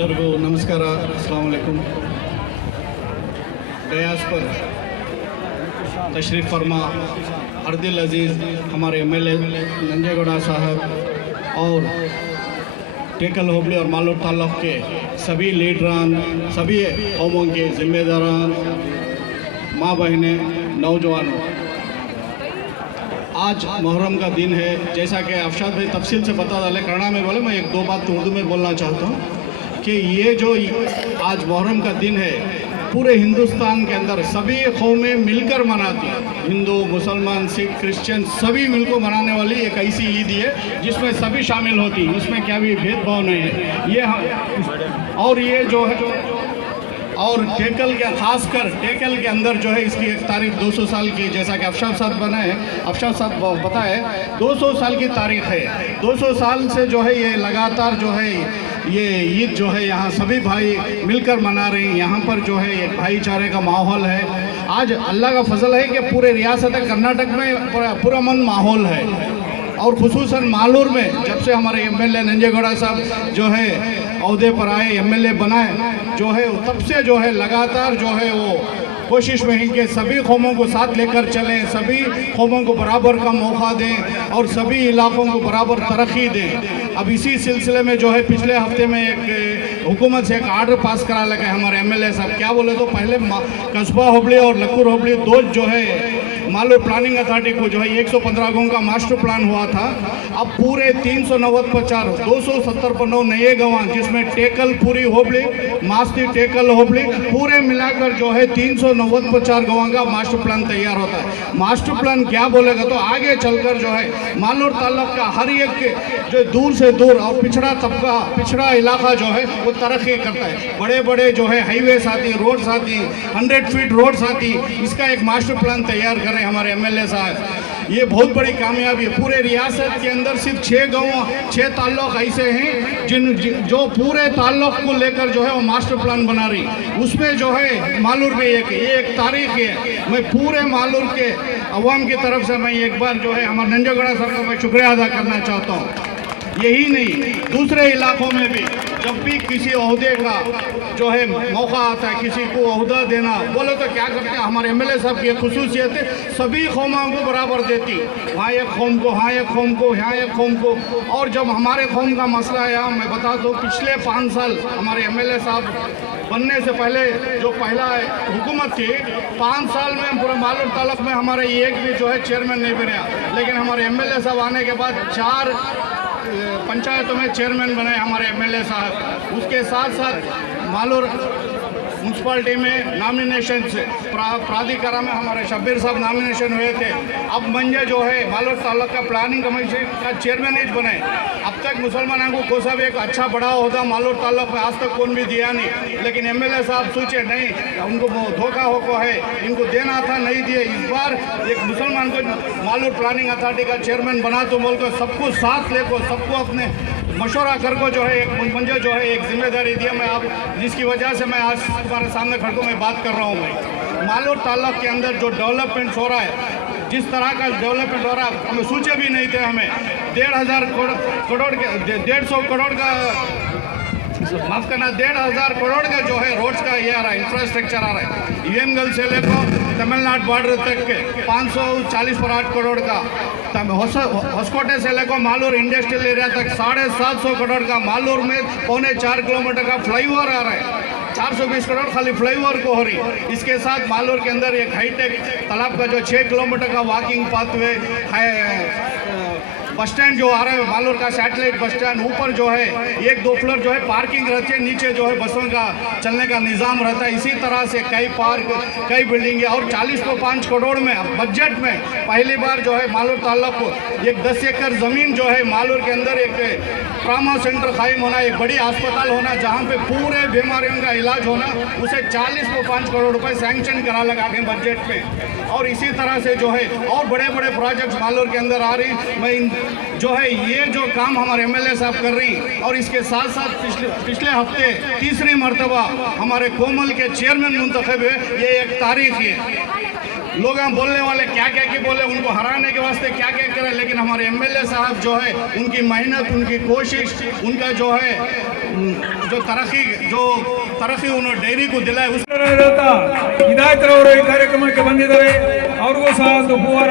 ಎಲ್ಲರಿಗೂ ನಮಸ್ಕಾರ, अस्सलाम वालेकुम। डयास पर तशरीफ़ फरमा अर्दिल अज़ीज़ हमारे एमएलए नंजेगौड़ा साहब और टेकल होबली और मालूर ताल्लुक़ के सभी लीडरान, सभी कौमों के ज़िम्मेदारान, माँ बहनें, नौजवानों, आज मुहर्रम का दिन है। जैसा कि अफशाद भाई तफसील से बता डाले, कन्नड़ा में बोले, मैं एक दो बात उर्दू में बोलना चाहता हूँ कि ये जो आज मुहर्रम का दिन है, पूरे हिंदुस्तान के अंदर सभी कौमें मिलकर मनाती हैं। हिंदू, मुसलमान, सिख, क्रिश्चियन सभी मिलकर मनाने वाली एक ऐसी ईद है जिसमें सभी शामिल होती है, उसमें क्या भी भेदभाव नहीं है। और ये जो है और टेकल के खासकर टेकल के अंदर जो है इसकी एक तारीख 200 साल की, जैसा कि अफशाद साहब बनाए, अफशाद साहब बताए 200 साल की तारीख है। 200 साल से जो है ये लगातार जो है ये ईद जो है यहाँ सभी भाई मिलकर मना रहे हैं। यहाँ पर जो है एक भाईचारे का माहौल है। आज अल्लाह का फजल है कि पूरे रियासत कर्नाटक में पूरा मन माहौल है। और खुसूसन मालूर में जब से हमारे एमएलए नंजेगौड़ा साहब जो है ओहदे पर आए, एमएलए बनाए जो है, तब से जो है लगातार जो है वो कोशिश में है कि सभी कौमों को साथ लेकर चलें, सभी कौमों को बराबर का मौका दें और सभी इलाकों को बराबर तरक्की दें। अब इसी सिलसिले में जो है पिछले हफ्ते में एक हुकूमत से एक आर्डर पास करा लगे हमारे एमएलए साहब। क्या बोले तो पहले कस्बा होबली और लक्कुर होबली दो जो है मालूर प्लानिंग अथॉरिटी को जो है 115 गाँव का मास्टर प्लान हुआ था। अब पूरे 390 270 पर 9 नए गाँव, जिसमें टेकल पूरी होबली, मास्ती टेकल होबली पूरे मिलाकर जो है 390 गाँव का मास्टर प्लान तैयार होता है। मास्टर प्लान क्या बोलेगा तो आगे चलकर जो है मालूर ताल्लुक़ का हर एक के जो दूर से दूर और पिछड़ा तबका, पिछड़ा इलाका जो है वो तरक्की करता है। बड़े बड़े जो है हाईवेज आती, रोड्स आती, 100 फीट रोड्स आती, इसका एक मास्टर प्लान तैयार करें हमारे एमएलए साहब। ये बहुत बड़ी कामयाबी है। पूरे रियासत के अंदर सिर्फ 6 गाँव, 6 ताल्लुक़ ऐसे हैं जो पूरे ताल्लुक़ को लेकर जो है वो मास्टर प्लान बना रही। उसमें जो है मालूर में एक तारीख है। मैं पूरे मालूर के अवाम की तरफ से मैं एक बार जो है हमारे नंजेगौड़ा साहब का मैं शुक्रिया अदा करना चाहता हूँ। यही नहीं, दूसरे इलाकों में भी जब भी किसी ओहदे का जो है मौका आता है, किसी को ओहदा देना बोले तो क्या करते हैं, हमारे एमएलए साहब की खुसूसियत है, सभी कौमों को बराबर देती। वहाँ एक कौम को, हाँ एक कौम को, यहाँ एक कौम को। और जब हमारे कौम का मसला है, मैं बता दूँ पिछले 5 साल हमारे एमएलए साहब बनने से पहले जो पहला हुकूमत थी, 5 साल में पूरे मालूर ताल्लुक़ में हमारे एक भी जो है चेयरमैन नहीं बना। लेकिन हमारे एमएलए साहब आने के बाद 4 पंचायतों में चेयरमैन बनाए हमारे एमएलए साहब। उसके साथ साथ मालूर म्यूनसिपाल्टी में नॉमिनेशन से प्राधिकरण में हमारे शब्बीर साहब नॉमिनेशन हुए थे। अब मंजे जो है मालूर ताल्लुक़ का प्लानिंग कमीशन का चेयरमैन ही बने। अब तक मुसलमानों को कोई सा भी एक अच्छा बड़ा होता मालूर ताल्लुक़ में आज तक कौन भी दिया नहीं। लेकिन एमएलए साहब सोचे नहीं, उनको धोखा होको है, इनको देना था, नहीं दिए। इस बार एक मुसलमान को मालूर प्लानिंग अथॉरिटी का चेयरमैन बना तो बोलकर सबको साथ लेको, सबको अपने मशवरा करको जो है एक मुझे जो है एक जिम्मेदारी दिया मैं आप, जिसकी वजह से मैं आज तुम्हारे सामने खड़को में बात कर रहा हूँ। मैं मालूर ताल्लुक़ के अंदर जो डेवलपमेंट हो रहा है, जिस तरह का डेवलपमेंट हो रहा है, हमें सोचे भी नहीं थे। हमें 1,500 करोड़ के 150 करोड़ का माफ करना 1,500 करोड़ का जो है रोड्स का ये आ रहा है, इंफ्रास्ट्रक्चर आ रहा है। यूएनगल से लेकर तमिलनाडु बॉर्डर तक के 540 करोड़ का, होसकोटे से लेकर मालूर इंडस्ट्रियल एरिया तक 750 करोड़ का, मालूर में 3.25 किलोमीटर का फ्लाईओवर आ रहा है। 420 करोड़ खाली फ्लाईओवर को हो रही। इसके साथ मालूर के अंदर एक हाईटेक तालाब का जो 6 किलोमीटर का वॉकिंग पाथवे है, बस स्टैंड जो आ रहा है मालूर का सैटेलाइट बस स्टैंड, ऊपर जो है 1-2 फ्लोर जो है पार्किंग रहती है, नीचे जो है बसों का चलने का निज़ाम रहता है। इसी तरह से कई पार्क, कई बिल्डिंगें और 40.5 करोड़ में बजट में पहली बार जो है मालूर ताल्लुक़ को एक 10 एकड़ ज़मीन जो है मालूर के अंदर एक ट्रामा सेंटर कायम होना, एक बड़ी अस्पताल होना जहाँ पे पूरे बीमारियों का इलाज होना, उसे 40.5 करोड़ रुपए सैंक्शन करा लगा के बजट में। और इसी तरह से जो है और बड़े बड़े प्रोजेक्ट्स मालूर के अंदर आ रही। मैं जो है ये जो काम हमारे एमएलए साहब कर रही, और इसके साथ साथ पिछले हफ्ते तीसरी मरतबा हमारे कोमल के चेयरमैन मुंतखब है। ये एक तारीख है। लोग हम बोलने वाले क्या क्या की बोले, उनको हराने के वास्ते क्या क्या करें, लेकिन हमारे एमएलए साहब जो है उनकी मेहनत, उनकी कोशिश, उनका जो है जो तरक्की उन्होंने डेयरी को दिलाए उस ಹಿದಾಯತ್ ರವರು ಈ ಕಾರ್ಯಕ್ರಮಕ್ಕೆ ಬಂದಿದ್ದಾರೆ. ಅವ್ರಿಗೂ ಸಹ ಒಂದು ಹೂವಾರ